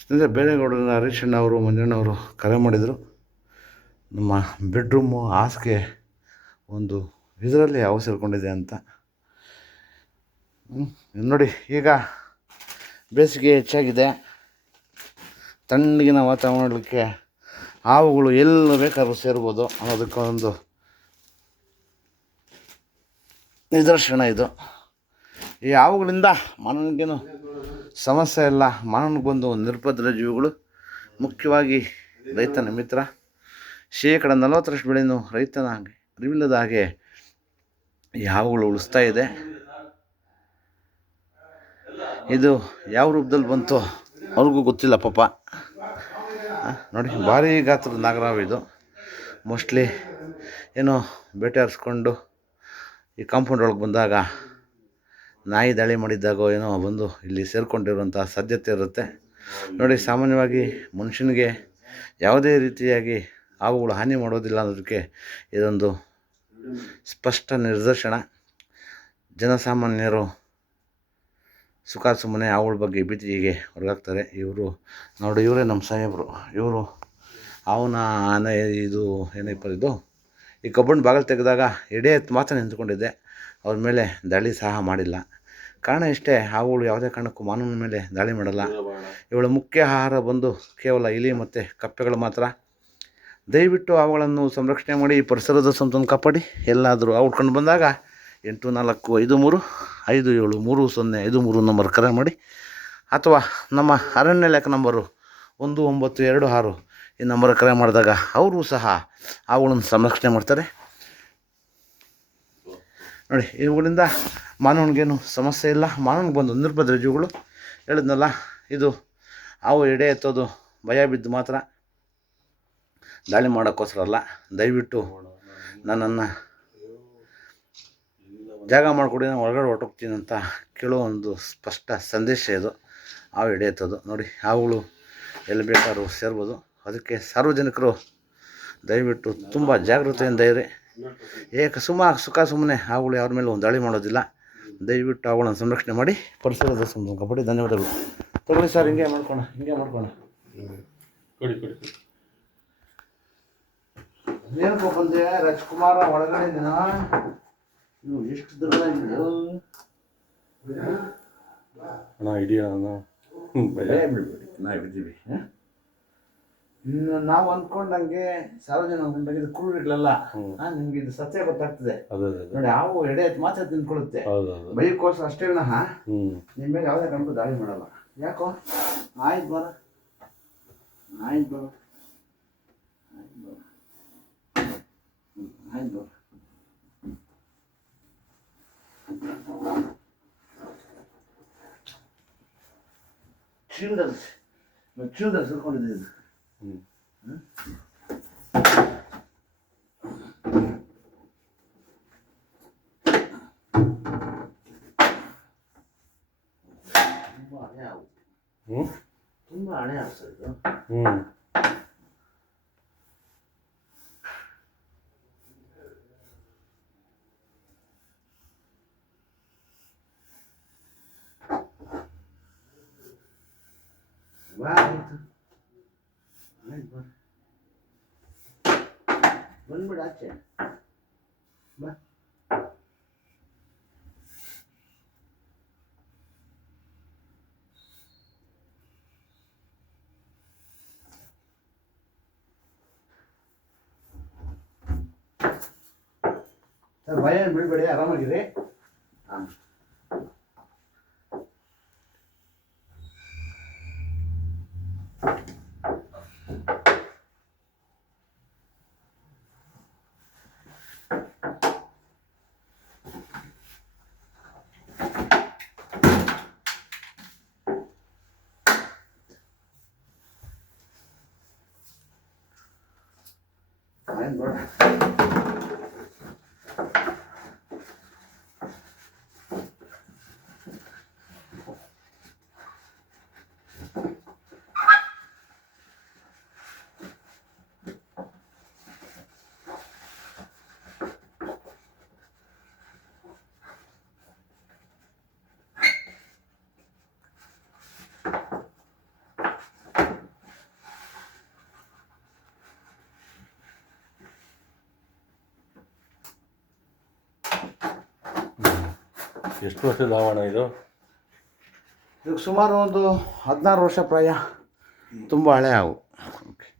ಸ್ನೇಹಿತರೆ, ಬೇರೆಗೌಡರಿಂದ ಹರೀಶ್ ಅಣ್ಣವರು ಮಂಜಣ್ಣವರು ಕರೆ ಮಾಡಿದರು. ನಮ್ಮ ಬೆಡ್ರೂಮು ಹಾಸಿಗೆ ಒಂದು ಇದರಲ್ಲಿ ಹಾವು ಸೇರಿಕೊಂಡಿದೆ ಅಂತ. ನೋಡಿ, ಈಗ ಬೇಸಿಗೆ ಹೆಚ್ಚಾಗಿದೆ. ತಣ್ಣಗಿನ ವಾತಾವರಣಕ್ಕೆ ಹಾವುಗಳು ಎಲ್ಲಿ ಬೇಕಾದ್ರೂ ಸೇರ್ಬೋದು ಅನ್ನೋದಕ್ಕೊಂದು ನಿದರ್ಶನ ಇದು. ಈ ಹಾವುಗಳಿಂದ ಮಾನವನಿಗೇನು ಸಮಸ್ಯೆ ಇಲ್ಲ. ಮಾನವನಿಗೆ ಬಂದು ನಿರ್ಭದ್ರ ಜೀವಿಗಳು, ಮುಖ್ಯವಾಗಿ ರೈತನ ಮಿತ್ರ. 40% ಬೆಳೆಯನ್ನು ರೈತನ ಅರಿವಿಲ್ಲದ ಹಾಗೆ ಈ ಹಾವುಗಳು ಉಳಿಸ್ತಾ ಇದೆ. ಇದು ಯಾವ ರೂಪದಲ್ಲಿ ಬಂತು ಅವ್ರಿಗೂ ಗೊತ್ತಿಲ್ಲ ಪಾಪ. ನೋಡಿ, ಭಾರಿ ಗಾತ್ರದ ನಾಗರಾವು ಇದು. ಮೋಸ್ಟ್ಲಿ ಏನೋ ಬೇಟೆ ಹರಿಸ್ಕೊಂಡು ಈ ಕಾಂಪೌಂಡ್ ಒಳಗೆ ಬಂದಾಗ, ನಾಯಿ ದಾಳಿ ಮಾಡಿದ್ದಾಗೋ ಏನೋ ಬಂದು ಇಲ್ಲಿ ಸೇರಿಕೊಂಡಿರುವಂಥ ಸಾಧ್ಯತೆ ಇರುತ್ತೆ. ನೋಡಿ, ಸಾಮಾನ್ಯವಾಗಿ ಮನುಷ್ಯನಿಗೆ ಯಾವುದೇ ರೀತಿಯಾಗಿ ಹಾವುಗಳು ಹಾನಿ ಮಾಡೋದಿಲ್ಲ ಅನ್ನೋದಕ್ಕೆ ಇದೊಂದು ಸ್ಪಷ್ಟ ನಿದರ್ಶನ. ಜನಸಾಮಾನ್ಯರು ಸುಖ ಸುಮ್ಮನೆ ಹಾವುಗಳ ಬಗ್ಗೆ ಭೀತಿಗೆ ಹೊರಗಾಗ್ತಾರೆ. ಇವರೇ ನಮ್ಮ ಸಾಹೇಬರು. ಇವರು ಅವನ ಇದು ಏನಪ್ಪ ಇದು, ಈ ಕಬ್ಬಣ ಬಾಗಿಲು ತೆಗೆದಾಗ ಎಡೆ ಎತ್ತು ಮಾತ್ರ ನಿಂತ್ಕೊಂಡಿದ್ದೆ. ಅವ್ರ ಮೇಲೆ ದಾಳಿ ಸಹ ಮಾಡಿಲ್ಲ. ಕಾರಣ ಇಷ್ಟೇ, ಹಾವುಗಳು ಯಾವುದೇ ಕಾರಣಕ್ಕೂ ಮಾನವನ ಮೇಲೆ ದಾಳಿ ಮಾಡಲ್ಲ. ಇವಳ ಮುಖ್ಯ ಆಹಾರ ಬಂದು ಕೇವಲ ಇಲಿ ಮತ್ತು ಕಪ್ಪೆಗಳು ಮಾತ್ರ. ದಯವಿಟ್ಟು ಅವುಗಳನ್ನು ಸಂರಕ್ಷಣೆ ಮಾಡಿ, ಪರಿಸರದ ಸಂತನ್ನು ಕಾಪಾಡಿ. ಎಲ್ಲಾದರೂ ಔಟ್ಕೊಂಡು ಬಂದಾಗ 8453573053 ನಂಬರ್ ಕರೆ ಮಾಡಿ, ಅಥವಾ ನಮ್ಮ ಅರಣ್ಯ ಇಲಾಖೆ ನಂಬರು 1926 ಈ ನಂಬರ್ ಕರೆ ಮಾಡಿದಾಗ ಅವರು ಸಹ ಅವುಗಳನ್ನು ಸಂರಕ್ಷಣೆ ಮಾಡ್ತಾರೆ. ನೋಡಿ, ಇವುಗಳಿಂದ ಮಾನವನಿಗೇನು ಸಮಸ್ಯೆ ಇಲ್ಲ. ಮಾನವನಿಗೆ ಬಂದು ನಿರ್ಭದ್ರ ಜೀವಿಗಳು. ಹೇಳಿದ್ನಲ್ಲ, ಇದು ಹಾವು ಎಡೆ ಎತ್ತೋದು ಭಯ ಬಿದ್ದು ಮಾತ್ರ, ದಾಳಿ ಮಾಡೋಕ್ಕೋಸ್ಕರ ಅಲ್ಲ. ದಯವಿಟ್ಟು ನನ್ನನ್ನು ಜಾಗ ಮಾಡಿಕೊಡಿ, ನಾನು ಹೊರಗಡೆ ಹೊರಟೋಗ್ತೀನಿ ಅಂತ ಕೇಳೋ ಒಂದು ಸ್ಪಷ್ಟ ಸಂದೇಶ ಇದು. ಹಾವು ಎಡೆ ಎತ್ತೋದು ನೋಡಿ, ಹಾವುಗಳು ಎಲ್ಲಿ ಬೇಕಾದ್ರೂ ಸೇರ್ಬೋದು. ಅದಕ್ಕೆ ಸಾರ್ವಜನಿಕರು ದಯವಿಟ್ಟು ತುಂಬ ಜಾಗೃತೆಯಿಂದ ಇರಿ. ಸುಖ ಸುಮ್ಮನೆ ಹಾವುಗಳು ಯಾರ ಮೇಲೆ ಒಂದು ದಾಳಿ ಮಾಡೋದಿಲ್ಲ. ದಯವಿಟ್ಟು ಅವುಗಳನ್ನು ಸಂರಕ್ಷಣೆ ಮಾಡಿ, ಪರಿಸರದ ಸಂರಕ್ಷಣೆ ಕಾಪಾಡಿ. ಧನ್ಯವಾದಗಳು. ತಗೊಳ್ಳಿ ಸರ್, ಹಿಂಗೆ ಮಾಡ್ಕೋಣ. ಏನಪ್ಪ ಬಂದೆ ರಾಜ್ಕುಮಾರ, ಒಳಗಡೆ ದಿನ ನೀವು ಎಷ್ಟು ದೊಡ್ಡದಾಗಿದೆಯೋ ಬಿಡ್ಬೇಡಿ. ನಾವಿದ್ದೀವಿ. ನಾವು ಅಂದ್ಕೊಂಡಂಗೆ ಸಾರ್ವಜನಿಕ ಅಂದ್ಕೊಂಡಂಗೆ ಇದು ಕ್ರೂರಿಗಳಲ್ಲ. ನಿಮ್ಗೆ ಇದು ಸತ್ಯ ಗೊತ್ತಾಗ್ತದೆ. ನೋಡಿ, ಹಾವು ಎಡೆ ಎತ್ತು ಮಾತ್ರ ತಿಂದ್ಕೊಳ್ಳುತ್ತೆ. ಬೈಕೋಸ್ ಅಷ್ಟೇ ವಿನಃ ನಿಮ್ಮ ಮೇಲೆ ಯಾವುದೇ ಕಾರಣಕ್ಕೂ ದಾಳಿ ಮಾಡಲ್ಲ. ಯಾಕೋ? ಆಯ್ತು ಬರ ಚೀಲದಲ್ಲಿ ಸುರ್ಕೊಂಡಿದ್ದೀವಿ. ತುಂಬ ಹಣೆ ಹಾವು ಸರ್ ಇದು. ಬಂದ್ಬಿಡ ಆಚೆ ಬಾ. ಸರ್, ಭಯ ಬೀಳ್ಬೇಡಿ, ಆರಾಮಾಗಿರಿ. ಹಾಂ, ಆಯ್ತು ಬೇಡ. ಎಷ್ಟು ವರ್ಷದ ಆವರಣ ಇದು? ಇದಕ್ಕೆ ಸುಮಾರು ಒಂದು 16 ವರ್ಷ ಪ್ರಾಯ. ತುಂಬ ಹಳೆ ಹಾವು. ಓಕೆ.